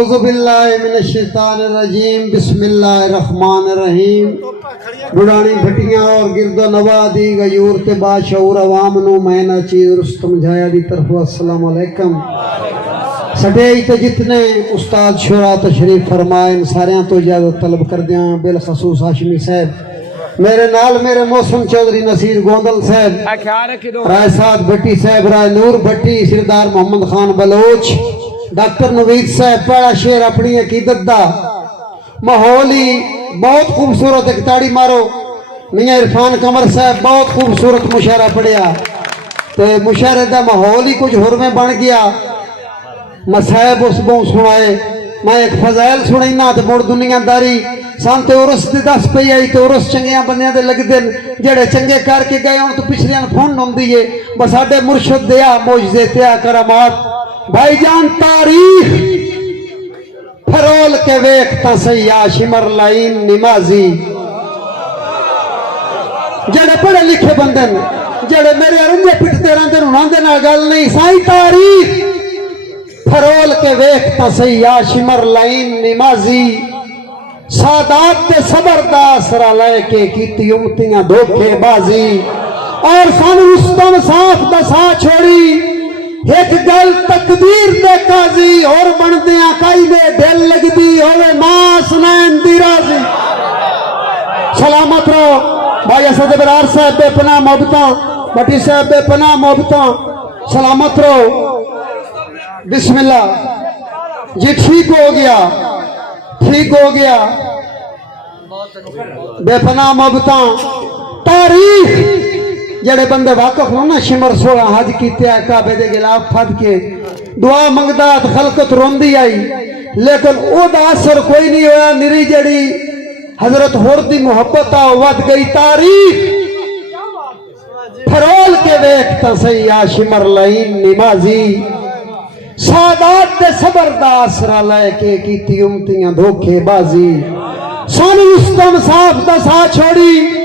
اعوذ باللہ من الشیطان الرجیم بسم اللہ الرحمن الرحیم بڑھانی بھٹیاں اور گرد و نوادی غیور تے باشعور عوام نو میں نا چیز رستم جھایا دی طرف السلام علیکم سٹیج تے جتنے استاد شورا تشریف فرمائیں ساریاں تو اجازت طلب کر دیاں بالخصوص ہاشمی صاحب میرے نال میرے موسم چودھری نصیر گوندل صاحب رائے سعد بھٹی صاحب رائے نور بھٹی سردار محمد خان بلوچ ڈاکٹر نوید صاحب پڑا شیر اپنی عقیدت دا ماحول ہی بہت خوبصورت ایک تاڑی مارو میاں عرفان قمر صاحب بہت خوبصورت مشاعرہ پڑھیا تو مشاعرے دا ماحول ہی کچھ ہور میں بن گیا مصائب اس بوں سنائے میں ایک فضائل سنائینا تو مڑ دنیا داری سان تے عرس دی دس پئی آئی تو عرس چنگیاں بندیاں دے لگ دن جڑے چنگے کر کے گئے ہوں تو پچھلیاں فون نم دیئے بس آڈے مرشد دیا موجزے تیا کرامات بھائی جان تاریخ پھرول کے ویکھتا سیاہ شمر لائن نمازی جڑے پڑھے لکھے بندن جڑے میرے ارنجے پٹتے رہندن انہاں دے نال گل نہیں سائی تاریخ پھرول کے ویکھتا سیاہ شمر لائن نمازی سادات تے صبر دا آسرا لے کے کیتی امتیاں دھوکے بازی اور سن رستم صاف دسا چھوڑی ایک گل تقدیر دے قاضی اور بندیاں کائی دے دل لگ دی ہوئے ماں سنین دی راضی سلامت رو بھائی اسد برار صاحب بے پناہ محبتاں بٹی صاحب بے پناہ محبتاں سلامت رو بسم اللہ جی ٹھیک ہو گیا بے پناہ محبتاں تاریخ جڑے بندے واقف ہوں نا شمر سوڑا حج کیتے آئے کعبے دے گلاف پھد کے دعا منگدات خلقت روندی آئی لیکن او دا اثر کوئی نہیں ہویا نری جڑی حضرت ہوردی محبت آ ود گئی تاریخ پھرول کے ویکھتا سیاہ شمر لائن نمازی سادات تے صبر دا آسرا لے کے کیتی امتیاں دھوکے بازی سن رستم صاف دسا چھوڑی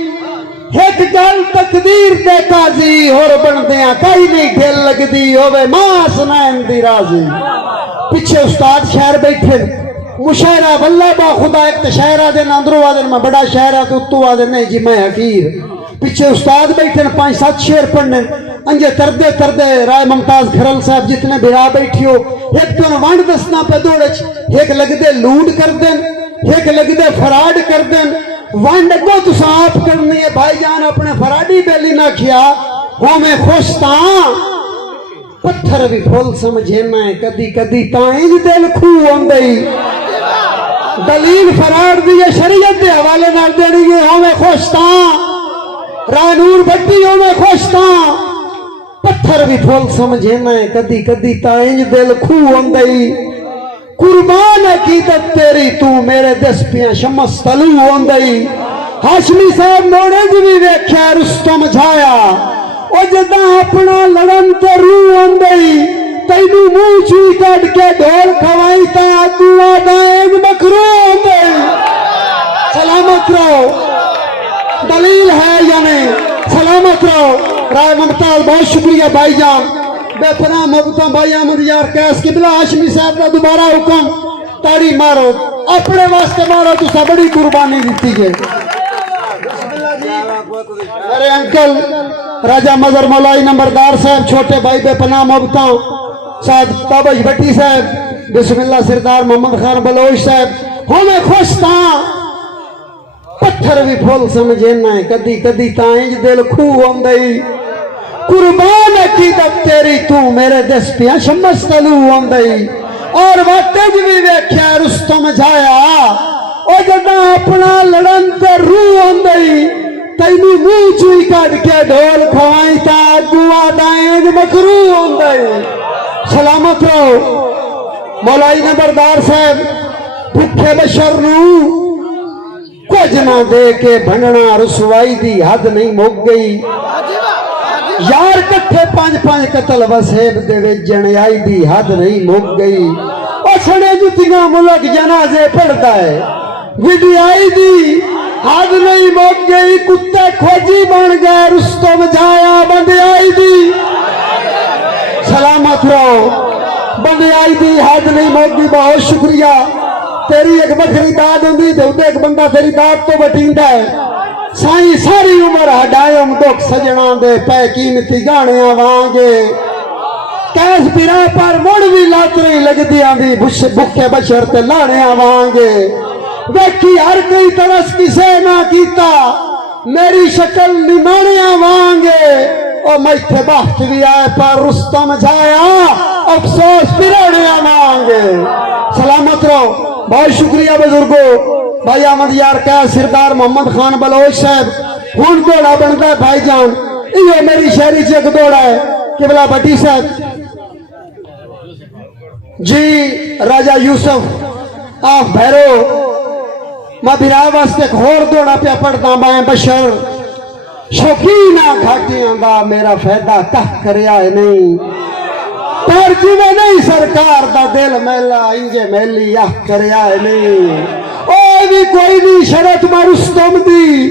ایک گل تقدیر دے قاضی اور بندیاں کئی نہیں دل لگ دی ہوئے ماں سنائن دی راضی پیچھے استاد شہر بیٹھے مشاعرہ واللہ با خدا ایک تشاعرہ دے اندروں آدن میں بڑا شاعرہ تو اتو آدن نہیں جی میں حقیر پیچھے استاد بیٹھے 5-7 شعر پڑھنے انجے تردے رائے ممتاز گھرل صاحب جتنے بھرا بیٹھی ہو ایک تو وانڈ دسنا پہ دوڑچ ایک لگ دے لوڈ کر دیں ایک لگ دے فراڈ کر دیں وانڈ کو تو صاف کرنی ہے بھائی جان اپنے فراڈی بیلی نہ کیا ہوں میں خوشتاں پتھر بھی پھول سمجھینا ہے کدی کدی تائیں دل کھو ہوندئی دلیل فراڈ دی شریعت دے حوالے نہ دینی ہے ہوں میں خوشتاں رانور بٹی ہوں میں خوشتاں پتھر بھی پھول سمجھینا ہے کدی کدی تائیں دل کھو ہوندئی قربان عقیدت تیری تو میرے دس پیاں شمس تلو ہوندئی ہاشمی صاحب موڑے جی بھی ویکھیا رستم جھایا او جداں اپنا لڑن تے روح ہوندئی تینو منہ چوئی کٹ کے ڈھول کھوائی تا دعا دائیں مکرو ہوندئی سلامت رہو دلیل ہے یا نہیں سلامت رہو رائے ممتاز بہت شکریہ بھائی جان بے پناہ محبتاں بھائی احمد یار کیس قبلہ ہاشمی صاحب کا دوبارہ حکم تاڑی مارو اپنے واسطے مارو تو سب بڑی قربانی دیتی ہے میرے انکل راجہ مظہر مولائی نمبردار صاحب چھوٹے بھائی بے پناہ محبتاں صاحب تابش بھٹی صاحب بسم اللہ سردار محمد خان بلوچ صاحب ہمیں خوش تھا پتھر بھی پھول سمجھینا ہے کدی کدی تائیں دل کھو ہوندئی قربان عقیدت تیری تو میرے دس پیاں شمس تلو ہوندئی اور وقت بھی ویکھیا رستم جھایا او جداں اپنا لڑن تے روح ہوندئی تینو منہ چوئی کٹ کے ڈھول کھوائی تا دعا دائیں مکرو ہوندئی سلامت رہو مولائی نمبردار صاحب بھکھے بشر نو کچھ نہ دے کے بھننا رسوائی دی حد نہیں مک گئی یار کٹھے 5-5 قتل وسیب دے وجن آئی دی حد نہیں مک گئی اور سڑے جتیاں ملک جنازے پڑھتا ہے ویڈی آئی دی حد نہیں مک گئی کتے کھوجی بن گئے رستم جھایا بند آئی دی سلامت رہو بھی آئی دی حد نہیں موگی بہت شکریہ تیری ایک بکری داد ہوندی تے اوتے ایک بندہ تیری داد تو بٹیندا ہے سائیں ساری عمر ہڈائم دکھ سجنا دے پے قیمتی گانیاں وانگے کیس پیرا پر مڑ بھی لاتری لگ دیا دی بکھے بشر تے لاڑیاں وانگے ویکھی ہر کوئی ترس کسے نہ کیتا میری شکل نمانیاں وانگے او میتھے بخت بھی آئے پر رستم جایا افسوس پیراڑیاں وانگے سلامت رہو بہت شکریہ بزرگو بھائی احمد یار کا سردار محمد خان بلوچ صاحب ہون دوڑا بنتا ہے بھائی جان یہ میری شہری چیک دوڑا ہے قبلہ بٹی صاحب جی راجہ یوسف آف بھیرو میں بھرائے واسطے ایک اور دوڑا پہ پڑھتا میں بشر شوقینہ گھاٹیاں دا میرا فیدہ کہہ کریا ہے نہیں پر جی میں نہیں سرکار دا دل میلا انجے میلی آہ کریا ہے نہیں اوہ بھی کوئی نہیں شرط مرستم دی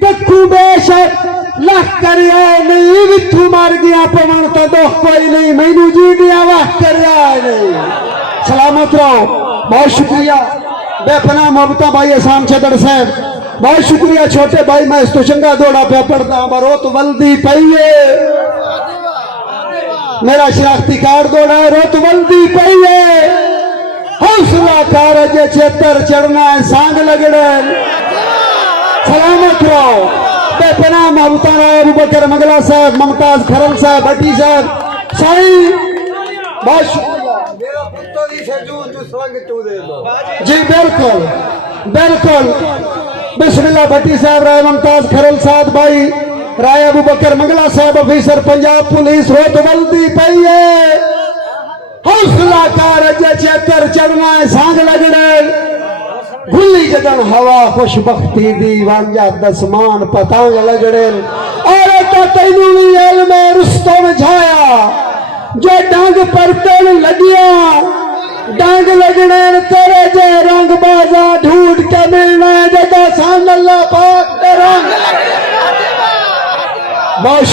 تکو بے شک لکھ کریا ہے نہیں ویتھو مار گیا پمان تا دوخ کوئی نہیں مینو جی دیا واہ کریا ہے نہیں سلامت رہو بہت شکریہ بے پناہ محبتہ بھائی احسان چدر صاحب بہت شکریہ چھوٹے بھائی میں اس تو چنگا دوڑا پہ پڑھتا ہوں روت ولدی پہیے میرا شناختی کارڈ دوڑا ہے روت ولدی پہیے حوصلہ کارج چیتر چڑھنا ہے سانگ لگڑے سلامت رہو بے پناہ محبتہ ابو بکر مغلا صاحب ممتاز کھرل صاحب بٹی صاحب سائیں بہت شکریہ جی بالکل بالکل بسم اللہ بھٹی صاحب رائے ممتاز کھرل صاحب بھائی رائے ابو بکر منگلا صاحب افیسر پنجاب پولیس روت ولدی پئیے حوصلہ کارج چیتر چڑھنا ہے سانگ لگڑے گلی جدن ہوا خوش بختی دی وانجا دسمان پتانگ لگڑے اور تو تینوی علم رستم جھایا جو ڈانگ پر تین لگیا ڈانگ لگنے تیرے جے رنگ بازا ڈھونڈ کے ملنا ہے جدا سان اللہ پاک دے رنگ بہت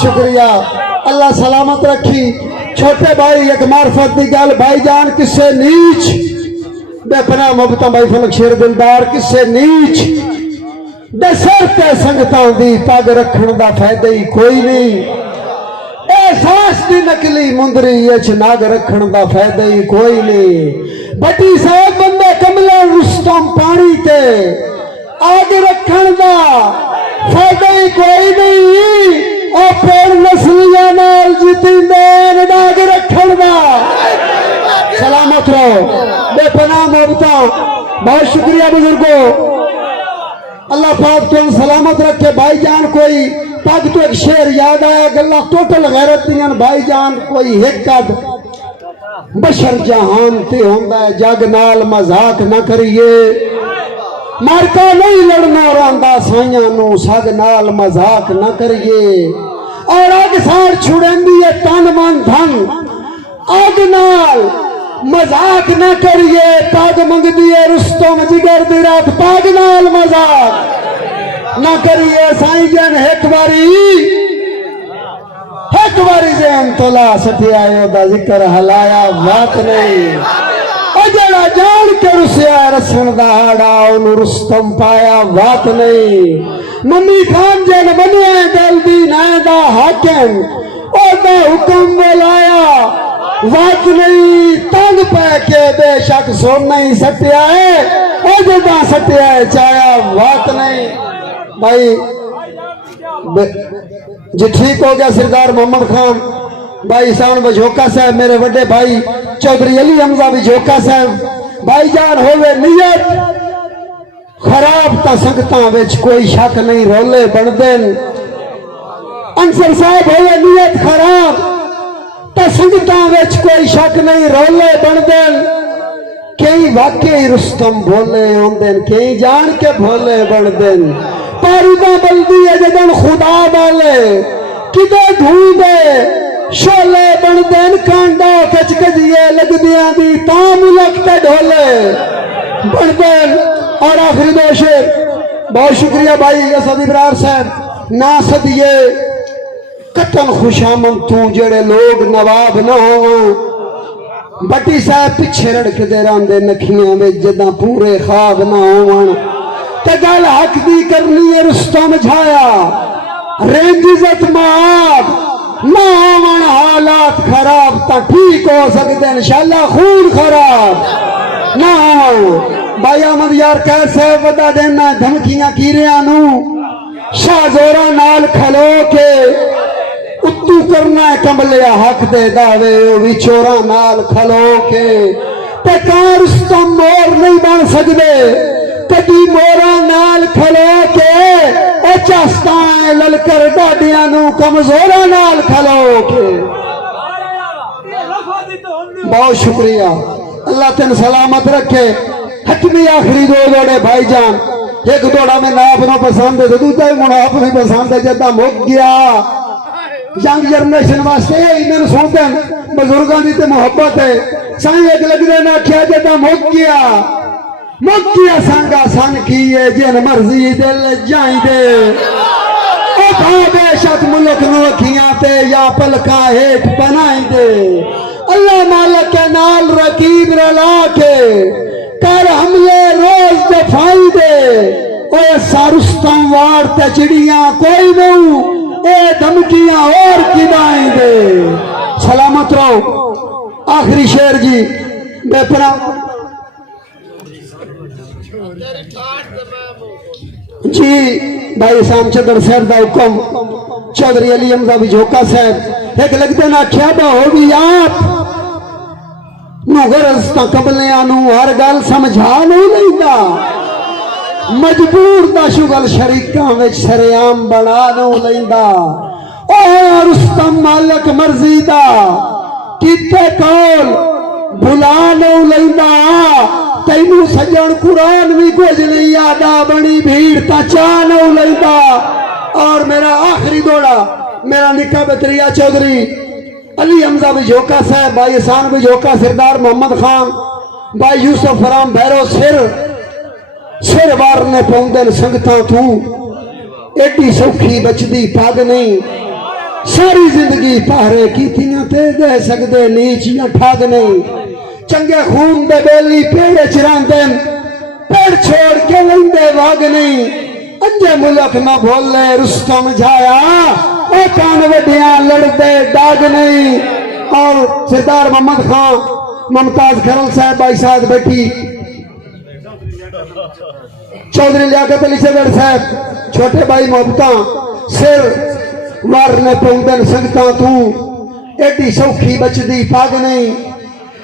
شکریہ اللہ سلامت رکھی چھوٹے بھائی ایک معرفت دی گل بھائی جان کس سے نیچ بے پناہ محبتہ بھائی فلک شیر دلدار کس سے نیچ دے سر تے سنگتاں دی پاگ رکھن دا فائدہ ہی کوئی نہیں احساس دی نکلی مندری یہ ناگ رکھن دا فائدہ ہی کوئی نہیں بٹی صاحب بندے کملہ رستم پانی تے آگ رکھن دا فائدہ ہی کوئی نہیں اور پھر نسلیاں نال جیتی دین ناگ رکھن دا سلامت رہو بے پناہ محبتہ بہت شکریہ بزرگو اللہ پاک تو سلامت رکھے بھائی جان کوئی پاک تو ایک شعر یاد آیا گلہ ٹوٹل غیرت دیاں بھائی جان کوئی حکد بشر جہان تے ہوندہ ہے جگ نال مذاق نہ کریے مارکا نہیں لڑنا راندہ سائیاں نو سگ نال مذاق نہ کریے اور آگ سار چھوڑیں دیئے تن من دھن آگ نال مذاق نہ کریے پاگ منگ دیئے رستم جگر دی رات پاگ نال مذاق نہ کریے سائیں جن ایک باری زین تولا سٹی آئے دا ذکر حلایا بات نہیں اجڑا جان کے رسیا رسن دا ہاڑا انہوں رستم پایا بات نہیں ممی خان جن بنیا گل دی نائے دا حاکم او دا حکم بولایا بات نہیں تنگ پہ کے بے شک سن نہیں سٹیا ہے او جدا سٹیا ہے چایا بات نہیں بھائی جی ٹھیک ہو گیا سردار محمد خان بھائی ساون بجھوکا صاحب میرے وڈے بھائی چودھری علی حمزہ بجھوکا صاحب بھائی جان ہوئے نیت خراب تا سنگتاں وچ کوئی شک نہیں رولے بن دین انصر صاحب ہوئے نیت خراب تا سنگتاں وچ کوئی شک نہیں رولے بن دین کئی واقعی رستم بھولے ہوں دین کئی جان کے بھولے بن دین پاریدہ بلدی ہے جدن خدا بالے کدے دھوندے شولے بن دین کانڈا کچ کجیے لگ دیاں دی تام لگتے ڈھولے بن دین اور آخری دو شیر بہت شکریہ بھائی اسد ابرار صاحب نا صدیے کتن خوشامن تو جڑے لوگ نواب نہ ہوں بٹی صاحب پیچھے رڑک دے راندے نکھیاں میں جداں پورے خواب نہ ہوں تے گل حق دی کرنی ہے رستم جھایا رینج عزت ماب نہ ہون حالات خراب تا ٹھیک ہو سکتے انشاءاللہ خون خراب نہ ہون بھائی احمد یار کیسے ودا دینا دھمکیاں کیریاں نو شاہ زورا نال کھلو کے اتو کرنا ہے کملیا حق دے دعوے او بھی چورا نال کھلو کے تے کار رستم مور نہیں بن سکدے کدی مورا نال کھلو کے اے چاستائیں للکر ڈاڈیاں نو کمزورا نال کھلو کے بہت شکریہ اللہ تین سلامت رکھے حتمی آخری دو دوڑے بھائی جان ایک دوڑا میں ناپ نو پسند ہے دوتا ہی مناپ نہیں پسند ہے جدہ مک گیا ینگ جنریشن واسطے انہیں سنتے ہیں بزرگاں دی تے محبت ہے سائیں ایک لگ دینا کیا جدہ مک گیا سانگا سان کیے جن مرضی دل جائیں دے او تھا بے شک ملک نو کھیاں تے یا پلکا ہیٹ بنائیں دے اللہ مالک کے نال رقیب رلا کے کر حملے روز دفائی دے اوے سارستم وار تے چڑیاں کوئی نو اے دھمکیاں اور کدائیں دے سلامت رہو آخری شعر جی بے پناہ جی بھائی سام چدر صاحب دا حکم چودھری علی حمزہ بھی جھوکا صاحب ایک لگتے نہ کیا با ہوگی آپ نو غرض تا قبلیاں نو ہر گل سمجھا نہیں لیتا مجبور دا شغل شریکاں وچ سریام بنا نو لیتا او رستم مالک مرضی دا کیتے کول بھلا نو لیتا تینو سجن قرآن بھی کچھ نہیں یادا بنی بھیڑ تا چانو لیتا اور میرا آخری دوڑا میرا نکا بطریہ چودھری علی حمزہ بھی جھوکا صاحب بھائی احسان بھی جھوکا سردار محمد خان بھائی یوسف فرام بھیرو سر وارنے پوندن سنگتاں تو ایڈی سوکھی بچدی پاگ نہیں ساری زندگی پہرے کی تیاں تے دے سکدے نیچیاں ٹھاگ نہیں چنگے خون دے بیلی پیڑے چران دیں پیڑ چھوڑ کے لندے واگ نہیں انجے ملک نہ بھول لے رستم جھایا اے کان وڈیاں لڑ دے ڈاگ نہیں اور سردار محمد خان ممتاز کھرل صاحب بھائی ساتھ بیٹھی چودھری لیاقت علی صدر صاحب چھوٹے بھائی محبتاں سر وارنے پوندن سنگتاں تو ایڈی سوکھی بچدی پاگ نہیں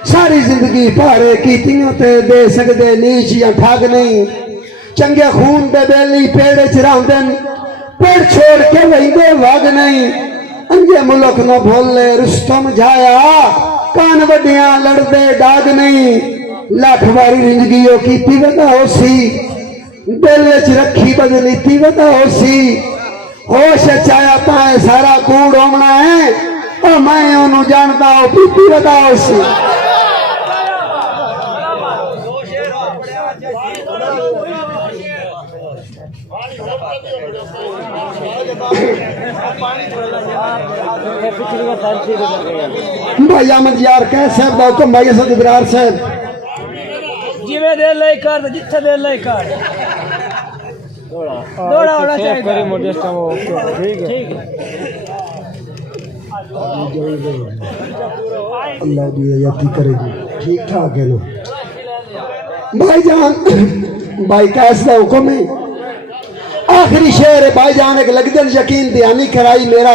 ساری زندگی پارے کیتیاں تے دے سکدے نیچیاں ٹھاگ نہیں چنگے خون دے بیلی پیڑے چراندن پیڑ چھوڑ کے وہیندے واگ نہیں انجے ملک نہ بھول لے رستم جھایا کان وڈیاں لڑ دے ڈاگ نہیں لاکھ باری رنجگیوں کیتی ودا ہو سی دل وچ رکھی بدنیتی ودا ہو سی ہوش چایا تائیں سارا کوڑ ہومنا ہے اور میں انہوں جانتا ہوں پیتی ودا ہو سی بھائی احمد یار کیسے صاحب دا حکم بھائی اسد ابرار صاحب جیوے دے لے کر جتھے دے لے کر دوڑا ہونا چاہیے ٹھیک ہے اللہ بھی عیاتی کرے گی ٹھیک ٹھاک ہے نا بھائی جان بھائی کیسے دا حکم ہے آخری شعر ہے بھائی جان ایک لگدن یقین دہانی کرائی میرا